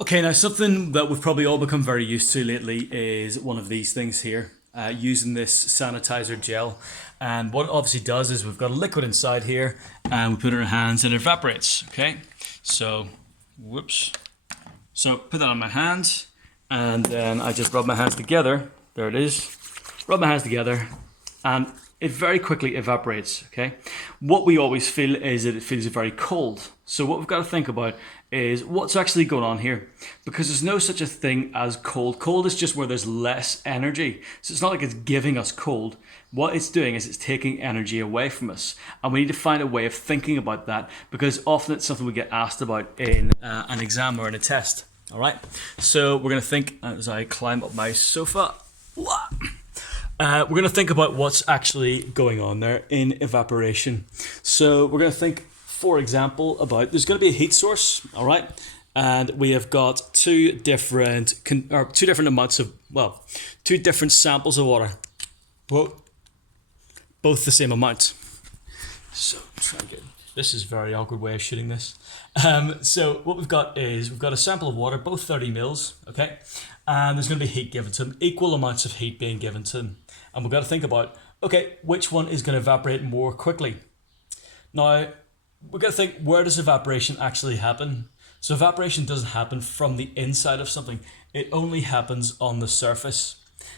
Okay, now something that we've probably all become very used to lately is one of these things here, using this sanitizer gel. And what it obviously does is we've got a liquid inside here, and we put it in our hands and it evaporates. Okay, so whoops. So put that on my hands, and then I just rub my hands together. There it is. Rub my hands together, and it very quickly evaporates. Okay, what we always feel is that it feels very cold. So what we've got to think about is what's actually going on here, because there's no such a thing as cold. Cold is just where there's less energy. So it's not like it's giving us cold. What it's doing is it's taking energy away from us, and we need to find a way of thinking about that, because often it's something we get asked about in an exam or in a test. All right, so we're going to think as I climb up my sofa. We're going to think about what's actually going on there in evaporation. So we're going to think, for example, about there's going to be a heat source, all right, and we have got two different amounts of two different samples of water, both the same amount. So try and get this is a very awkward way of shooting this. So what we've got is we've got a sample of water, both 30 mils, okay, and there's going to be heat given to them, equal amounts of heat being given to them, and we've got to think about, okay, which one is going to evaporate more quickly. Now we've got to think, where does evaporation actually happen? So evaporation doesn't happen from the inside of something, it only happens on the surface.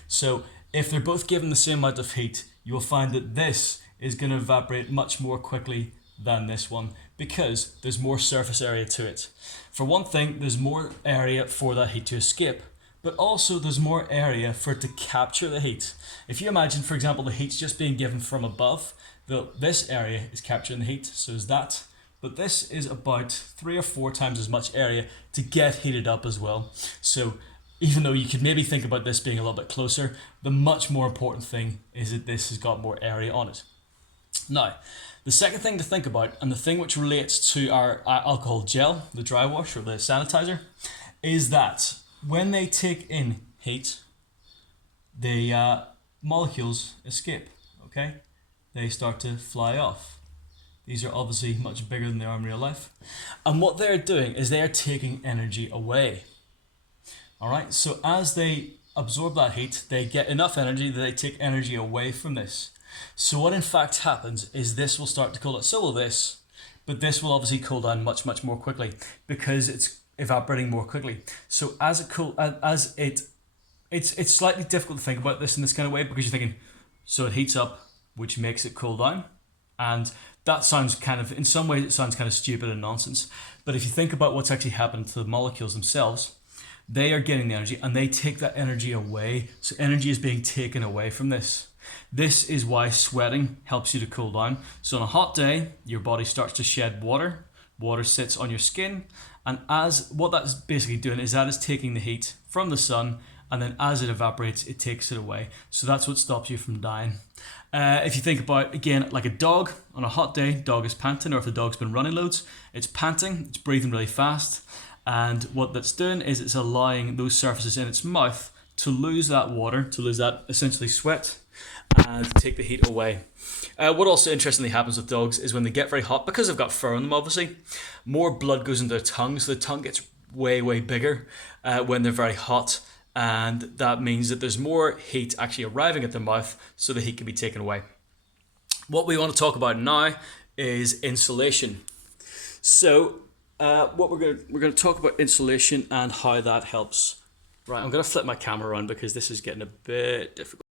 So if they're both given the same amount of heat, you will find that this is going to evaporate much more quickly than this one, because there's more surface area to it. For one thing, there's more area for that heat to escape, but also there's more area for it to capture the heat. If you imagine, for example, the heat's just being given from above, this area is capturing the heat, so is that, but this is about 3 or 4 times as much area to get heated up as well. So even though you could maybe think about this being a little bit closer, the much more important thing is that this has got more area on it. Now, the second thing to think about, and the thing which relates to our alcohol gel, the dry wash or the sanitizer, is that when they take in heat, the molecules escape, okay? They start to fly off. These are obviously much bigger than they are in real life. And what they're doing is they are taking energy away. All right, so as they absorb that heat, they get enough energy that they take energy away from this. So what in fact happens is this will start to cool down. So will this, but this will obviously cool down much, much more quickly because it's evaporating more quickly. So it's slightly difficult to think about this in this kind of way, because you're thinking, so it heats up, which makes it cool down. And that sounds kind of, in some ways, it sounds kind of stupid and nonsense. But if you think about what's actually happened to the molecules themselves, they are getting the energy and they take that energy away. So energy is being taken away from this. This is why sweating helps you to cool down. So on a hot day, your body starts to shed water. Water sits on your skin. And as what that's basically doing is that is taking the heat from the sun, and then as it evaporates, it takes it away. So that's what stops you from dying. If you think about, again, like a dog, on a hot day, dog is panting, or if the dog's been running loads, it's panting, it's breathing really fast. And what that's doing is it's allowing those surfaces in its mouth to lose that water, to lose that essentially sweat, and take the heat away. What also interestingly happens with dogs is when they get very hot, because they've got fur on them obviously, more blood goes into their tongue, so the tongue gets way, way bigger when they're very hot, and that means that there's more heat actually arriving at their mouth, so the heat can be taken away. What we want to talk about now is insulation. So what we're going to talk about insulation and how that helps. Right, I'm going to flip my camera around because this is getting a bit difficult.